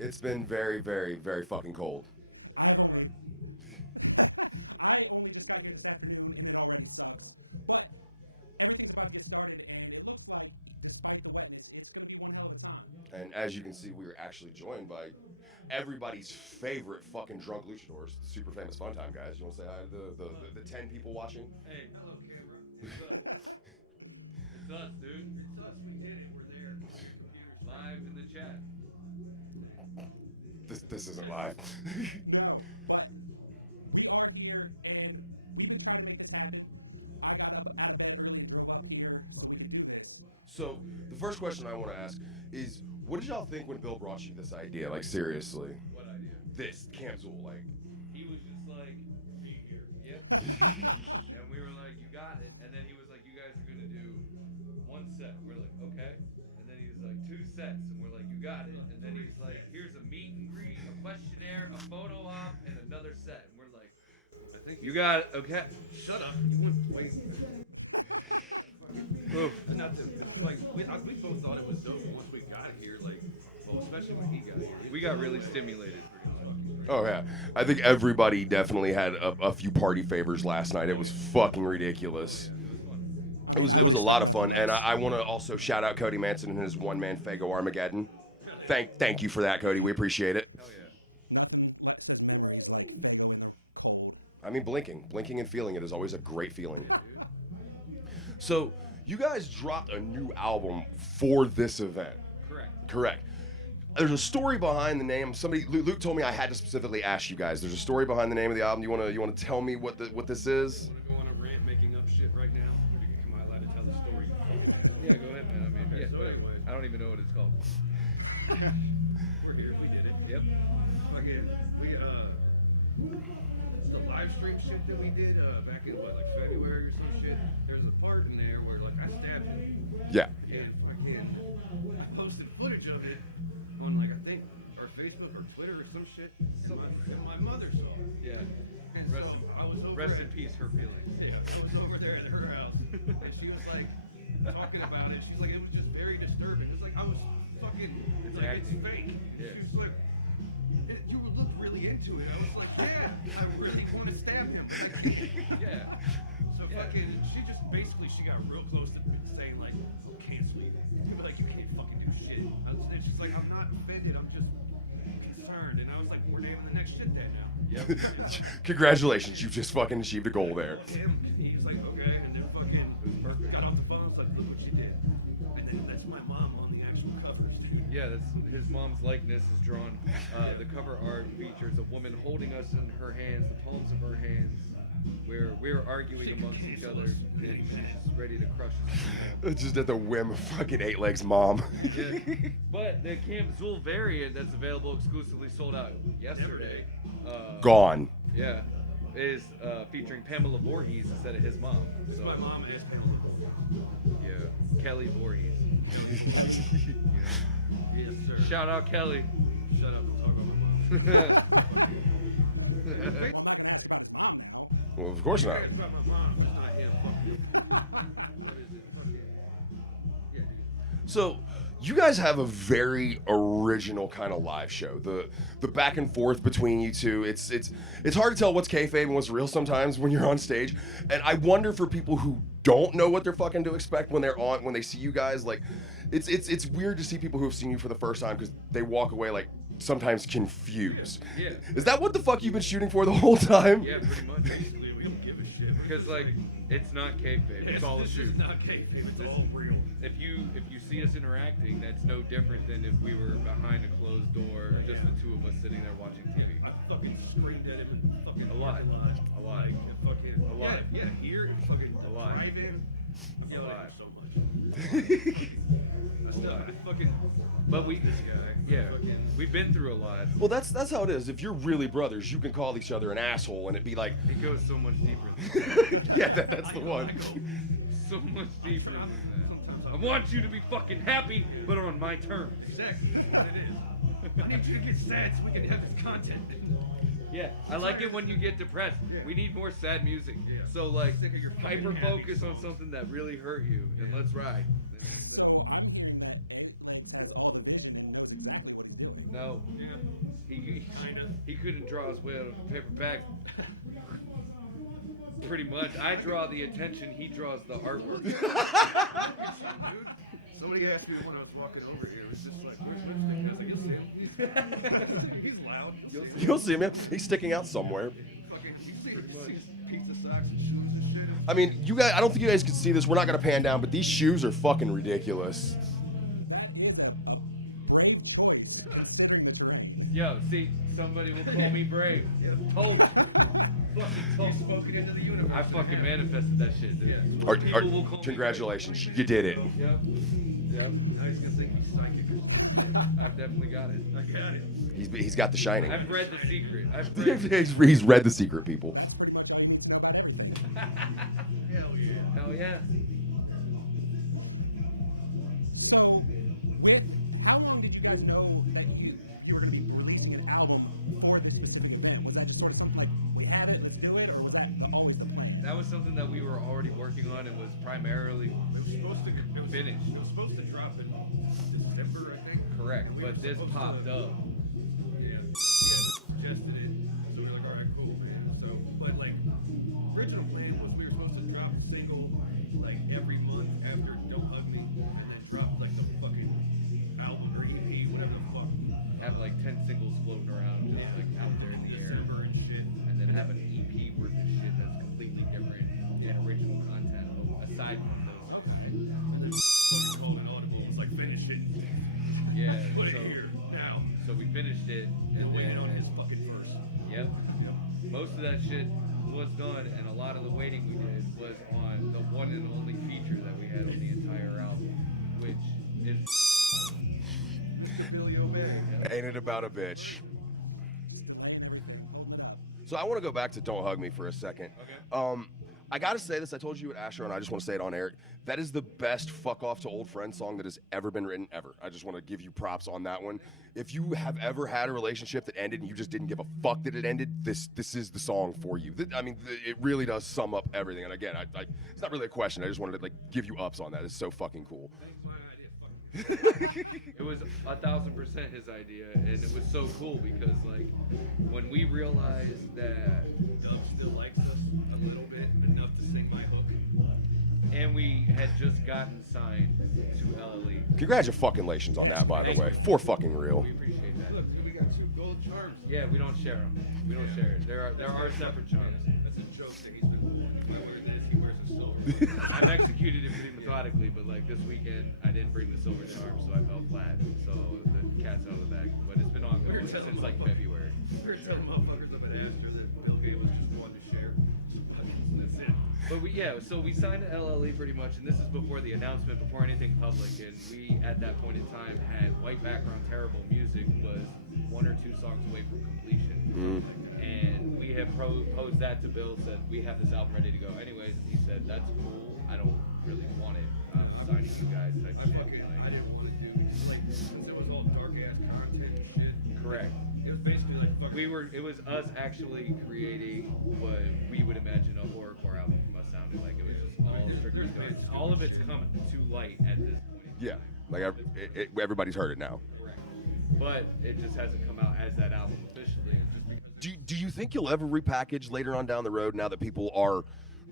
It's been very, very, very fucking cold. And as you can see, we are actually joined by everybody's favorite fucking drunk luchadors, the super famous Fun Time guys. You want to say hi to the 10 people watching? Hey, hello, camera. It's us. It's us, dude. It's us. We did it. We're there. Computers live in the chat. This isn't live. So the first question I want to ask is, what did y'all think when Bill brought you this idea? Like seriously, What idea? this Camp Xul, like. He was just like, be here. Yep. And we were like, you got it. And then he was like, you guys are gonna do one set. We're like, okay. And then he was like, two sets. And we're like, you got it. And then he's like, here's a meet and greet, a questionnaire, a photo op, and another set. And we're like, I think you got it. Okay. Shut up. You want wait. Oof. Not to, like, we both thought it was dope once we got here, like, well, especially when he got here. We got really stimulated. Oh yeah, I think everybody definitely had a few party favors last night. It was fucking ridiculous. It was a lot of fun, and I want to also shout out Cody Manson and his one man Fago Armageddon. Thank you for that, Cody. We appreciate it. Hell yeah. I mean, blinking and feeling it is always a great feeling. So you guys dropped a new album for this event. Correct. Correct. There's a story behind the name. Luke told me I had to specifically ask you guys. There's a story behind the name of the album. You wanna tell me what this is? Want to go on a rant making up shit right now? Or am I allowed to tell the story? You fucking asshole? Yeah, go ahead, man. I mean, Okay, yeah, so whatever. anyway. I don't even know what it's called. We're here. We did it. Yep. Fucking, it's the live stream shit that we did back in what, like February or some shit. There's a part in there where like I stabbed him. Yeah. And I posted footage of it on like I think our Facebook or Twitter or some shit. And my mother saw it. Yeah. And Rest, so in, I was over rest at, in peace, her feelings. Yeah, I was over there at her house, and she was like talking about it. She's like, it was just very disturbing. It's like I was fucking. It's like acting. it's fake. Yeah. She was like, you looked really into it. I was like, yeah, I really want to stab him. Yeah. So Yeah. fucking, she just basically she got real close to saying like, cancel me. Like you can't fucking do shit. And she's like, I'm not offended. I'm just concerned. And I was like, we're naming the next shit that now. Yep. Congratulations, you just fucking achieved a goal there. He was like, okay, and then fucking perfect. got off the phone. I was like, look what you did. And then that's my mom on the actual covers. Yeah, that's his mom's likeness is drawn. The cover art features a woman holding us in her hands, the palms of her hands, where we're arguing amongst each other, and she's ready to crush us. Just at the whim of fucking Eight Legs mom. Yeah. But the Camp Xul variant that's available exclusively sold out yesterday. Gone. Yeah, is featuring Pamela Voorhees instead of his mom. So My mom is Pamela. yeah, Kelly Voorhees. Yes, sir. Shout out Kelly. Shut up. Don't talk about my mom. Well, of course not. It's about my mom. It's not him. Fuck you. What is it? Fucking. Yeah, dude. So you guys have a very original kind of live show. The back and forth between you two, it's hard to tell what's kayfabe and what's real sometimes when you're on stage. And I wonder for people who don't know what they're fucking to expect when they see you guys, like it's weird to see people who have seen you for the first time because they walk away like sometimes confused. Yeah. Is that what the fuck you've been shooting for the whole time? Yeah, pretty much. Basically, we don't give a shit. Because like it's not kayfabe. It's all a This shoot. is not kayfabe. It's all real. If you see us interacting, that's no different than if we were behind a closed door, or just the two of us sitting there watching TV. I fucking screamed at him and fucking A lot. A lot. And fucking A lot. Yeah, here and fucking A lot. drive-in. I yelled at lot. him so much. I still, lot. I fucking. But we, This guy. yeah, Fucking. we've been through a lot. Well, that's how it is. If you're really brothers, you can call each other an asshole and it'd be like, It goes so much deeper than that. yeah, that's the I one. go, So much deeper than that. sometimes I want you to be fucking happy, but on my terms. Exactly. That's what it is. I need you to get sad so we can have this content. Yeah, I like it when you get depressed. Yeah. We need more sad music. Yeah. So like, Sick of your fucking hyper happy focus on songs. something that really hurt you, and let's ride. No. Yeah. He couldn't draw his way out of a paper bag. Pretty much. I draw the attention, he draws the artwork. Dude, somebody asked me when I was walking over here. It was just like, where's Lipstick? I was like, you'll see him. He's loud. You'll see him. He's sticking out somewhere. Fucking, he sees pizza socks and shoes and shit. I mean, you guys. I don't think you guys can see this. We're not gonna pan down, but these shoes are fucking ridiculous. Yo, see, somebody will call me brave. Told you. Fucking told Spoken into the universe. I fucking manifested that shit, dude. Yeah. People will call me Congratulations, you did it. brave. Yep. Yep. Now he's gonna think he's psychic or something. I've definitely got it. I got it. He's got the shining. I've read the secret. I've read He's read the secret, people. Hell yeah. Hell yeah. So, how long did you guys know that you were going to be releasing an album for this specific event? Was that just sort of something like, we have it, let's do it, or was that always the plan? That was something that we were already working on. It was primarily It was supposed to finished. It was supposed to drop in December, I think. Correct, We were but this supposed popped to, up. Yeah, suggested it. So we were like, all right, cool, man. So, but like, original plan was we were supposed to drop a single like every month after Don't Hug Me, and then drop like the fucking album or EP, whatever the fuck. Have like 10 singles floating around, just like out there in the air. December and shit. And then have an EP worth of shit that's completely different in original content, aside from those. And then fucking called it audible. It's like finish it. Yeah, Put so, it here now. so we finished it, and Waiting then, on his fucking verse. yep, most of that shit was done, and a lot of the waiting we did was on the one and only feature that we had on the entire album, which is Billy O'Mara. Ain't it about a bitch? So I want to go back to "Don't Hug Me" for a second. Okay. I gotta say this. I told you at Astro, and I just want to say it on air. That is the best "Fuck Off to Old Friends" song that has ever been written ever. I just want to give you props on that one. If you have ever had a relationship that ended and you just didn't give a fuck that it ended, this is the song for you. I mean, it really does sum up everything. And again, it's not really a question. I just wanted to like give you ups on that. It's so fucking cool. Thanks, my idea. Fucking It was 1,000% his idea, and it was so cool because like when we realized that, Doug still likes us a little bit, enough to sing my hook. and we had just gotten signed to LLE. Congratulations on that, by the way. For fucking real. We appreciate that. Look, we got 2 gold charms. Yeah, we don't share them. We don't share it. There are separate charms. That's a joke that he's been. If I wear this, he wears a silver. I've executed it pretty methodically, but like this weekend, I didn't bring the silver charm, so I fell flat. So the cat's out of the bag. But it's been ongoing since like February. We were telling motherfuckers up at Astor that Bill gave us just one to share. That's it. But so we signed to LLE pretty much, and this is before the announcement, before anything public, and we at that point in time had White Background Terrible Music was 1 or 2 songs away from completion. And we had posed that to Bill, said we have this album ready to go anyways, and he said that's cool, I don't really want it, I'm signing you guys type I shit. fucking, Like, I didn't want to do like since it was all dark ass content and shit. correct. It was basically like fucking. It was us actually creating what we would imagine a horrorcore album from us sounded like. It was just all strictly there's dark. All of it's come to light at this point. Yeah, like everybody's heard it now. Correct. But it just hasn't come out as that album officially. Just because Do you think you'll ever repackage later on down the road now that people are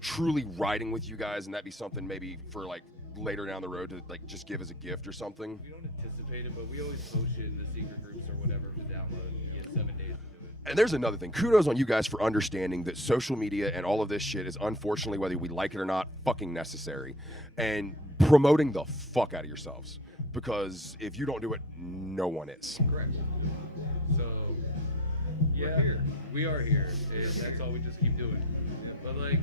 truly riding with you guys, and that be something maybe for like later down the road to like just give as a gift or something? we don't anticipate it, but we always post shit in the secret groups or whatever to download and get 7 days into it. And there's another thing. Kudos on you guys for understanding that social media and all of this shit is unfortunately, whether we like it or not, fucking necessary. And promoting the fuck out of yourselves. Because if you don't do it, no one is. Correct. So, yeah, we are here, and that's all we just keep doing. But like,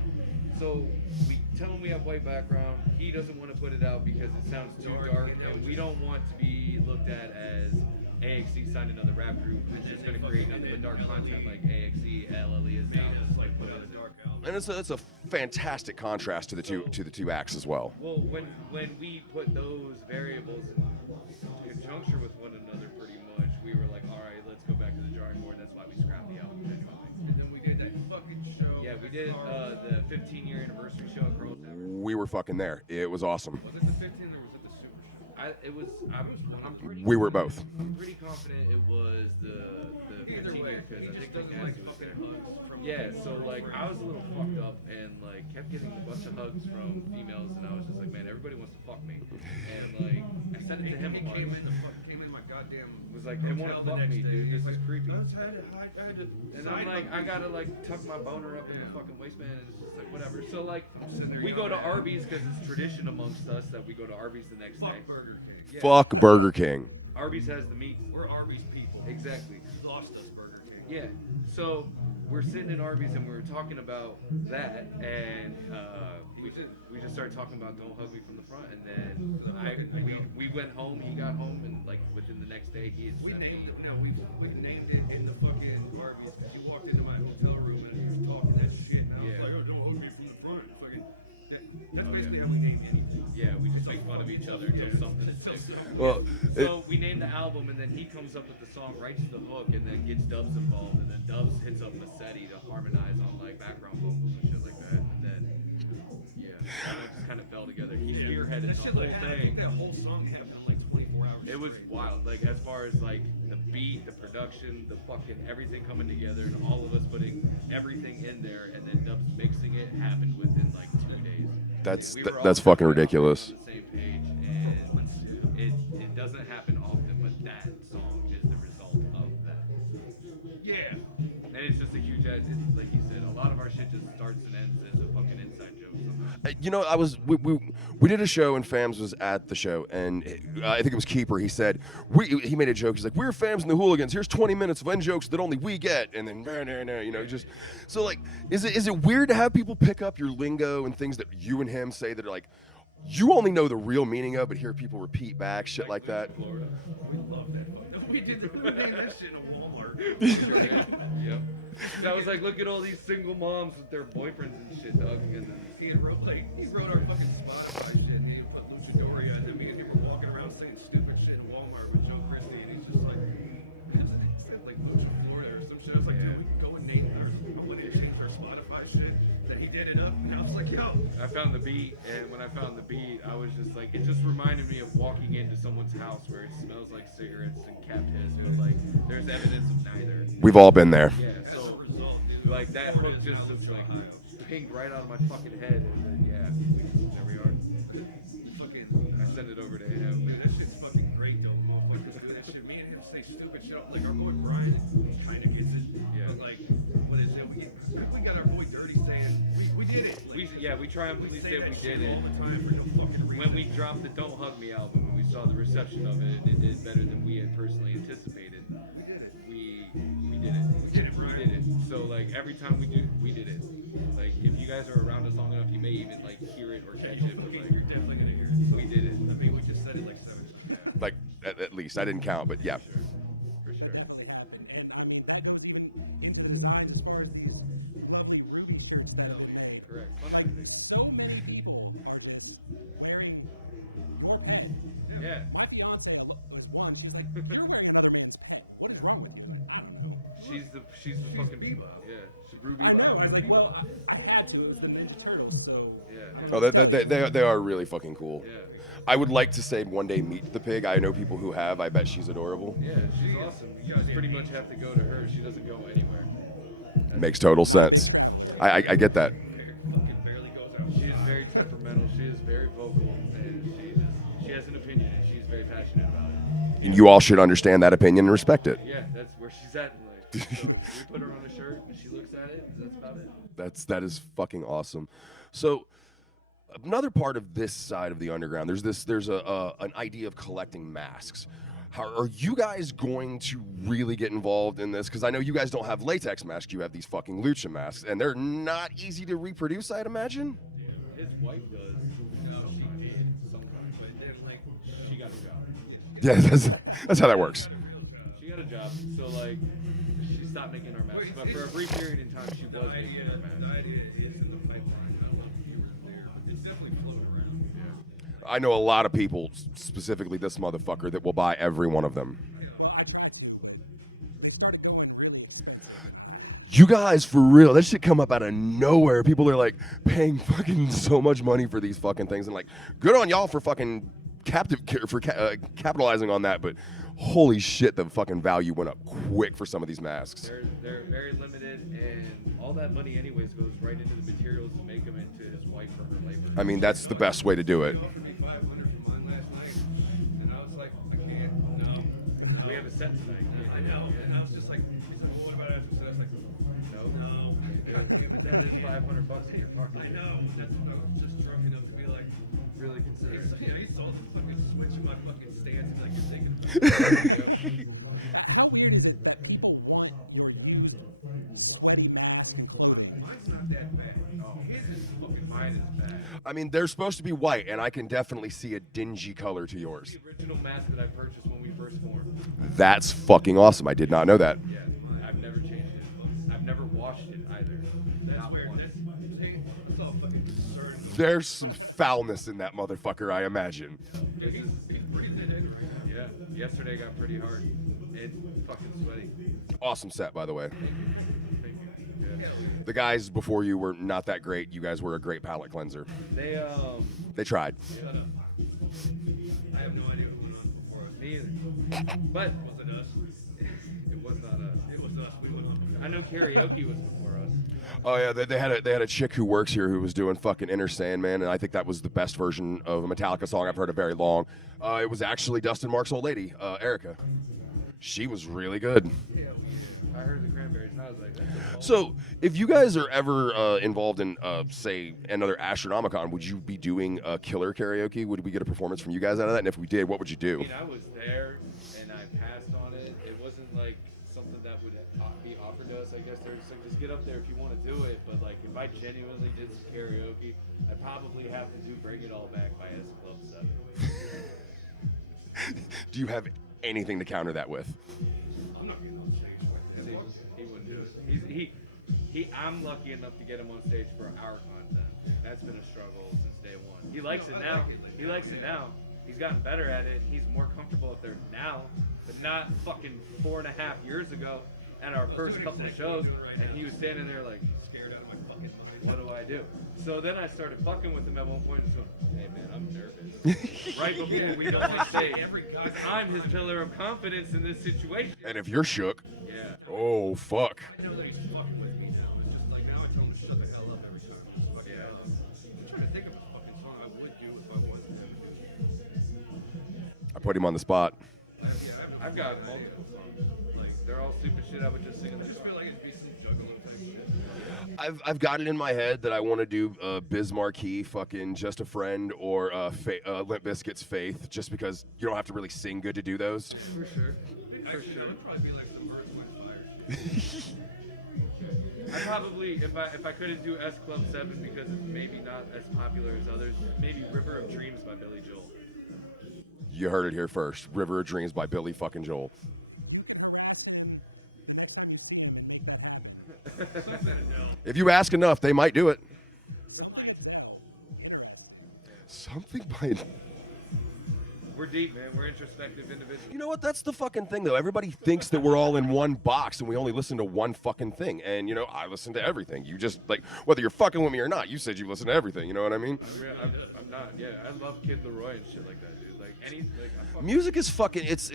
so we tell him we have white background. He doesn't want to put it out because it sounds too dark, and we don't want to be looked at as AXE signed another rap group. It's just going to create nothing but dark content like AXE, LLE is now just like put out a dark album. And it's a fantastic contrast to the two acts as well. Well, when we put those variables in conjunction with one another, pretty much, we were like, all right, let's go back to the drawing board. That's why we scrapped the album genuinely. And then we did that fucking show. Yeah, we did the 15-year anniversary show at Girls Tavern. We were fucking there. It was awesome. Was it the 15th or was it the Super Show? I'm pretty. We were both. I'm pretty confident it was the Either 15 way, year because he I just think doesn't like Nancy was fucking there. hugs from. Yeah, so like I was a little fucked up and like kept getting a bunch of hugs from females and I was just like, man, everybody wants to fuck me. And like I said it to him a bunch. Came in my goddamn. Was like, they want to hotel the fuck next me, day. dude. He's This is like, creepy. I had to And I'm like, I gotta like tuck my boner up in the fucking waistband, and it's just like whatever. So like, we go to Arby's because it's tradition amongst us that we go to Arby's the next day. Fuck Burger King. Yeah. Fuck Burger King. Arby's has the meat. We're Arby's people. Exactly. Lost us Burger King. Yeah. So we're sitting in Arby's and we were talking about that, and we just started talking about don't hug me from the front, and then we went home. He got home, and like within the next day, he had We sent named me. it. No, we named it in the fucking Arby's. He walked into my hotel room and he was talking that shit, and I was Yeah. like, oh, don't hug me from the front. Fucking. That's Oh, basically yeah. how we named anything. Yeah, we just make fun of each other until something is fixed. Well, So we named the album, and then he comes up with the song, writes the hook, and then gets Dubs involved, and then Dubs hits up Massetti to harmonize on like background vocals and shit like that, and then yeah, that just kind of fell together. He spearheaded That the shit, whole like, I think thing. that whole song happened in like 24 hours. It was straight. wild, like as far as like the beat, the production, the fucking everything coming together, and all of us putting everything in there, and then Dubs mixing it happened within like 2 days. That's We were all that's fucking on ridiculous. the same page, and it doesn't happen often, but that song is the result of that. Yeah. And it's just a huge, it's like you said, a lot of our shit just starts and ends as a fucking inside joke. Sometimes. You know, we did a show and Fams was at the show, and I think it was Keeper. He said he made a joke. He's like, "We're Fams and the Hooligans. Here's 20 minutes of end jokes that only we get," and then you know, just so like, is it weird to have people pick up your lingo and things that you and him say that are like you only know the real meaning of, but hear people repeat back shit like that? Florida. We love that. We named that shit in a Walmart. Yep. So I was like, look at all these single moms with their boyfriends and shit, dog. And then, He wrote our fucking Spotify shit, and he put Luchador, and then me and him were walking around saying stupid shit in Walmart with Joe Christie, and he's just like, it said like Lucha Florida or some shit. I was like, dude, we can go and name our, I wanted to change our Spotify shit. Then he did it up, and I was like, yo. I found the beat, and when I found the beat, I was just like, it just reminded me of walking into someone's house where it smells like cigarettes and capped heads. It was like, there's evidence of neither. We've all been there. Yeah, As so a result, dude, like that hook just is like pinged right out of my fucking head, and then yeah, there we are. fucking, I sent it over to him. man, that shit's fucking great though. Motherfuckers do that shit. Me and him say stupid shit. Like our boy Brian, he kind of gets it. Yeah. But like, what is it? We got our boy Dirty saying, we did it. Like, We triumphantly say said that we shit did it. all the time for no fucking reason. When we dropped the Don't Hug Me album and we saw the reception of it, and it did better than we had personally anticipated. We did it. We did it. We did it, We Brian. did it. So like every time we do, we did it. Like if you guys are around us long enough, you may even like hear it or catch it. But like You're definitely gonna hear it. we did it. I mean, we just said it like 7 times. Yeah, Like at least I didn't count, but yeah. for sure. And I mean, that goes even into the design as far as these lovely Ruby shirts go. Correct. Like, so many people are just wearing your pants. Yeah. My fiance was one. She's like, "You're wearing another man's pants. What is wrong with you?" I don't know. She's the fucking Bebop. Yeah, she's Ruby. I know. Bebop. I was like, "Well, I had to. It was the Ninja Turtles, so." Yeah. Oh, they are really fucking cool. Yeah. I would like to say one day meet the pig. I know people who have. I bet she's adorable. Yeah, she's awesome. You guys pretty much have to go to her. She doesn't go anywhere. Makes total sense. I get that. Fucking barely goes out. She is very temperamental. She is very vocal, and she has an opinion, and she's very passionate about it. And you all should understand that opinion and respect it. Yeah, that's where she's at in life. So we put her on a shirt, and she looks at it, and that's about it. That is fucking awesome. So another part of this side of the underground, there's an idea of collecting masks. How are you guys going to really get involved in this? Because I know you guys don't have latex masks. You have these fucking lucha masks, and they're not easy to reproduce, I'd imagine. His wife does. No, she did sometimes, but then like She got a job. Yeah, that's how that works. She got a job, so like she stopped making our masks. But for a brief period in time, she was making our the masks. idea is in the pipeline. I don't know if you were there. It's definitely floating around. Yeah. I know a lot of people, specifically this motherfucker, that will buy every one of them. Well, I tried to. It started going really expensive. You guys, for real, that shit come up out of nowhere. People are like paying fucking so much money for these fucking things, and like, good on y'all for fucking capitalizing on that, but holy shit, the fucking value went up quick for some of these masks. They're very limited, and all that money anyways goes right into the materials to make them into his wife for her labor. I mean, that's the best way to do it. He offered me $500 for mine last night, and I was like, I can't. No. We have a set tonight. I know. And I was just like, he's like, well, what about after set? I was like, no. God damn it. That is $500 in your pocket. I know. That's I was just drunk enough to be like, Really consider. he saw the fucking switch in my fucking stance and like you're thinking. How weird is it that people want or use sweaty masks and clothing? Mine's not that bad. Oh, his is fucking Mine is bad. I mean, they're supposed to be white, and I can definitely see a dingy color to yours. The original mask that I purchased when we first formed. That's fucking awesome. I did not know that. Yeah, I've never changed it. I've never washed it either. That's Not weird. once. That's all fucking concerned. There's some foulness in that motherfucker, I imagine. He's pretty thin anyway. Yeah, yesterday got pretty hard and fucking sweaty. Awesome set, by the way. Thank you. Yeah. The guys before you were not that great. You guys were a great palate cleanser. They They tried. Shut up. I have no idea what went on before us. me either. But Was it us? it was not us. It was us. We went on. I know karaoke was before us. Oh yeah, they had a chick who works here who was doing fucking Inner Sandman, and I think that was the best version of a Metallica song I've heard in very long. It was actually Dustin Mark's old lady, Erica. She was really good. I heard the Cranberries and I was like, that's a ball. So, if you guys are ever involved in, say, another Astronomicon, would you be doing killer karaoke? Would we get a performance from you guys out of that? And if we did, what would you I do? mean, I was there and I passed on it. It wasn't like something that would be offered to us. I guess there's like, just get up there if you want to do it. But like, if I genuinely did some karaoke, I'd probably have to do "Bring It All Back" by S Club 7. Do you have anything to counter that with? I'm not getting on stage with him. He wouldn't do it. I'm lucky enough to get him on stage for our content. That's been a struggle since day one. He likes it now. He likes it now. He's gotten better at it. He's more comfortable up there now, but not fucking 4.5 years ago at our first couple of shows. And he was standing there like, Scared out of my fucking mind. what do I do? So then I started fucking with him at one point and said, hey man, I'm nervous. Right before we go on stage. I'm his pillar of confidence in this situation. And if you're shook, Yeah. oh fuck. I know that he's fucking with me now. It's just like now I tell him to shut the hell up every time. It's fucking Yeah. dumb. I'm trying to think of a fucking song I would do if I wasn't him. I put him on the spot. I've got multiple songs. Like, they're all stupid shit I would just sing in I the just feel like it'd be some juggling type shit. I've got it in my head that I want to do Biz Marquee, fucking Just a Friend, or Limp Bizkit's Faith, just because you don't have to really sing good to do those. For sure. Actually, that would probably be like some Earth, Wind, Fire. I probably, if I couldn't do S Club 7 because it's maybe not as popular as others, maybe River of Dreams by Billy Joel. You heard it here first. River of Dreams by Billy fucking Joel. If you ask enough, they might do it. Something by... We're deep, man. We're introspective individuals. You know what? That's the fucking thing, though. Everybody thinks that we're all in one box and we only listen to one fucking thing. And, you know, I listen to everything. You just, like, whether you're fucking with me or not, you said you listen to everything. You know what I mean? I'm not. Yeah, I love Kid Leroy and shit like that, dude. Like any, like I fucking Music is fucking. It's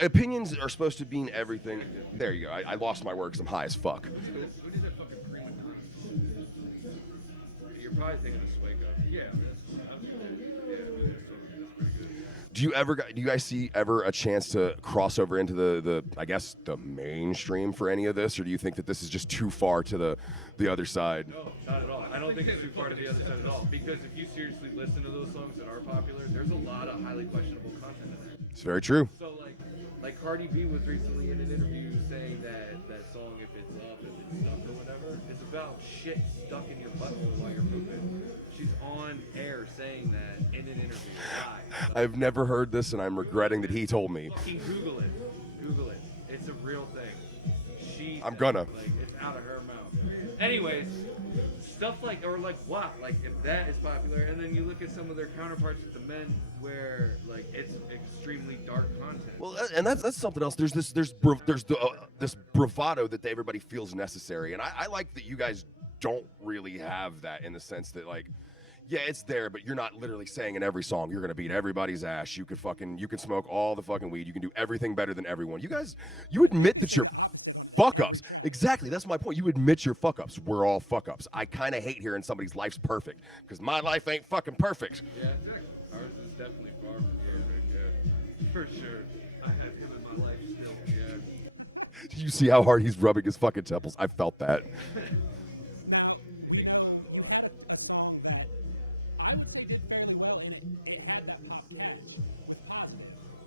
opinions are supposed to mean everything. There you go. I lost my word because I'm high as fuck. Who did that fucking prima donna? You're probably thinking of Swayco. Yeah. Do you guys see ever a chance to cross over into the I guess the mainstream for any of this, or do you think that this is just too far to the other side? No, not at all. I don't think it's too far to the other side at all. Because if you seriously listen to those songs that are popular, there's a lot of highly questionable content in there. It's very true. So like Cardi B was recently in an interview saying that song, if it's up, if it's stuck or whatever, is about shit stuck in your butthole while you're pooping. She's on air saying that in an interview live. I've never heard this, and I'm regretting that he told me. Fucking Google it. Google it. It's a real thing. I'm gonna. Like, it's out of her mouth. Anyways, stuff like, or like WAP, like if that is popular, and then you look at some of their counterparts with the men where like it's extremely dark content. Well, and that's something else. There's this bravado that everybody feels necessary, and I like that you guys don't really have that in the sense that like Yeah, it's there, but you're not literally saying in every song you're gonna beat everybody's ass. You can smoke all the fucking weed. You can do everything better than everyone. You guys, you admit that you're fuck ups. Exactly, that's my point. You admit your fuck ups. We're all fuck ups. I kind of hate hearing somebody's life's perfect because my life ain't fucking perfect. Yeah, ours is definitely far from perfect. Yeah, for sure. I have him in my life still. Yeah. You see how hard he's rubbing his fucking temples? I felt that. A song that I would say did fairly well, and it had that pop catch with positive,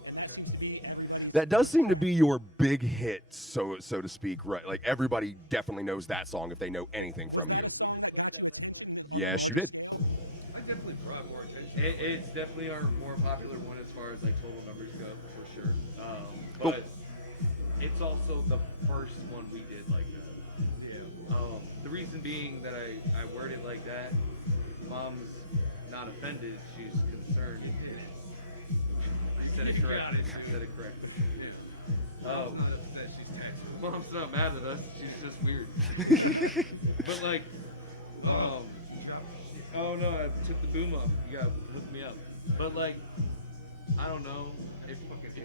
and that seems to be everybody. That does seem to be your big hit, so to speak, right? Like everybody definitely knows that song if they know anything from you. Yes, you did. I definitely brought more attention. It's definitely our more popular one as far as like total numbers go, for sure. But it's also the first one we did like that. Yeah. The reason being that I word it like that, Mom's not offended, she's concerned. I said it correctly. I said it correctly. Mom's not mad at us, she's just weird. But like, oh no, I took the boom up. You gotta hook me up. But like, I don't know if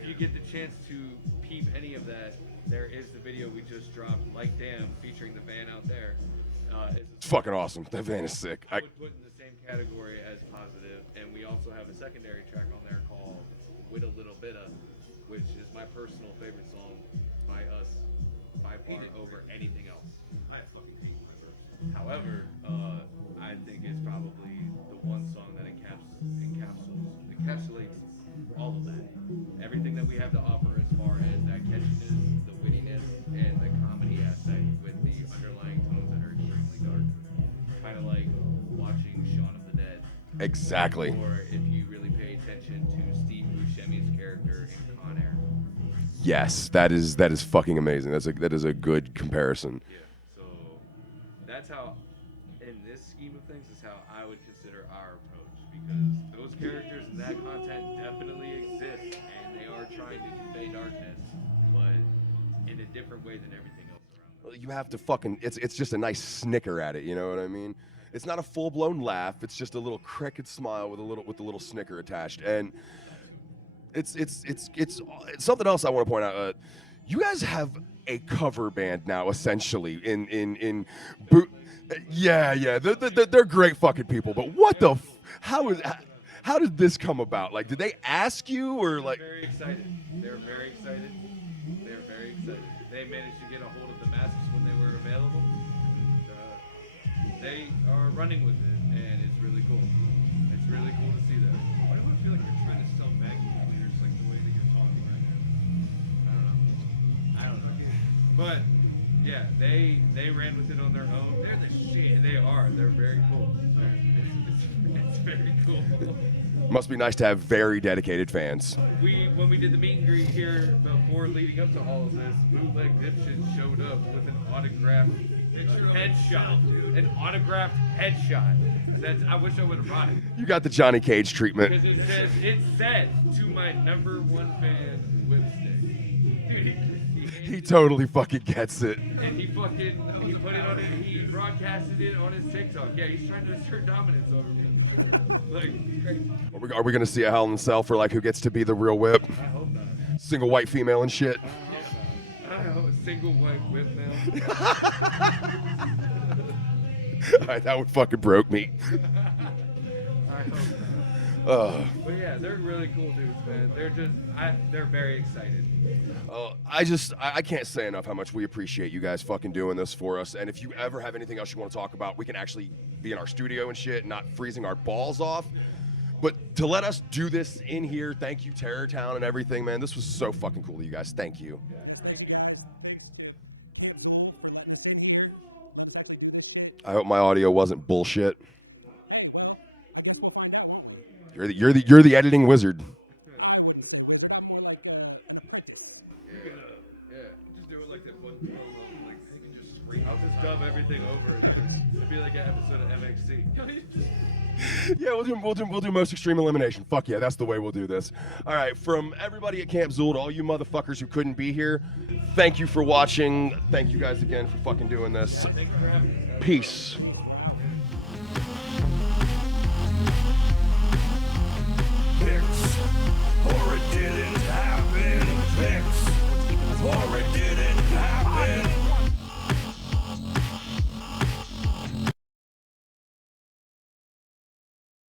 you get the chance to peep any of that, there is the video we just dropped, Like Damn, featuring the van out there. It's fucking awesome. That van is sick. I would put in the same category as positive, and we also have a secondary track on there called With a Little Bit of, which is my personal favorite song by us by far over anything else. I fucking hate my verse. However, I think it's probably the one song that encapsulates all of that. Everything that we have to offer as far as that catchiness, the wittiness, and the comedy aspect with the underlying tones that are extremely dark. Kind of like watching Shaun of the Dead. Exactly. Or if you really pay attention to Steve Buscemi's character in Con Air. Yes, that is fucking amazing. That is a good comparison. Yeah. So that's how, in this scheme of things, is how I would consider our approach, because those characters and that content definitely exist, and they are trying to convey darkness, but in a different way than everything else around them. You have to fucking. It's just a nice snicker at it. You know what I mean? It's not a full blown laugh. It's just a little crooked smile with a little snicker attached, and it's something else I want to point out. You guys have a cover band now, essentially. Yeah. They're great fucking people. But what the? How did this come about? Like, did they ask you or like? They're very excited. They're very excited. They managed to get a hold of the masks when they were available. They are running with it, and it's really cool. It's really cool to see that. Why do I feel like you're trying to sell Maggie cleaners like the way that you're talking right now? I don't know. But yeah, they ran with it on their own. They're the shit. They are. They're very cool. It's very cool. Must be nice to have very dedicated fans. When we did the meet and greet here before leading up to all of this, Bootleg Dipshit showed up with an autographed headshot. An autographed headshot. I wish I would have brought it. You got the Johnny Cage treatment. Because it said to my number one fan, Whipstick. Dude, He totally fucking gets it. and he put it on it. He broadcasted it on his TikTok. Yeah, he's trying to assert dominance over me. Like, crazy. Are we gonna see a Hell in a Cell for like who gets to be the real whip? I hope not. Single white female and shit. I hope a single white whip now. Alright, that one fucking broke me. I hope not. But yeah, they're really cool dudes, man. They're very excited. I can't say enough how much we appreciate you guys fucking doing this for us. And if you ever have anything else you want to talk about, we can actually be in our studio and shit, not freezing our balls off. But to let us do this in here, thank you, Terror Town and everything, man. This was so fucking cool, you guys. Thank you. Thank you. I hope my audio wasn't bullshit. You're the editing wizard. Yeah. Just do it like that one promo, like they can just scream. I'll just dub everything over. It'd be like an episode of MXC. Yeah, we'll do most extreme elimination. Fuck yeah, that's the way we'll do this. All right, from everybody at Camp Xul to all you motherfuckers who couldn't be here, thank you for watching. Thank you guys again for fucking doing this. Thank you for having us. Peace.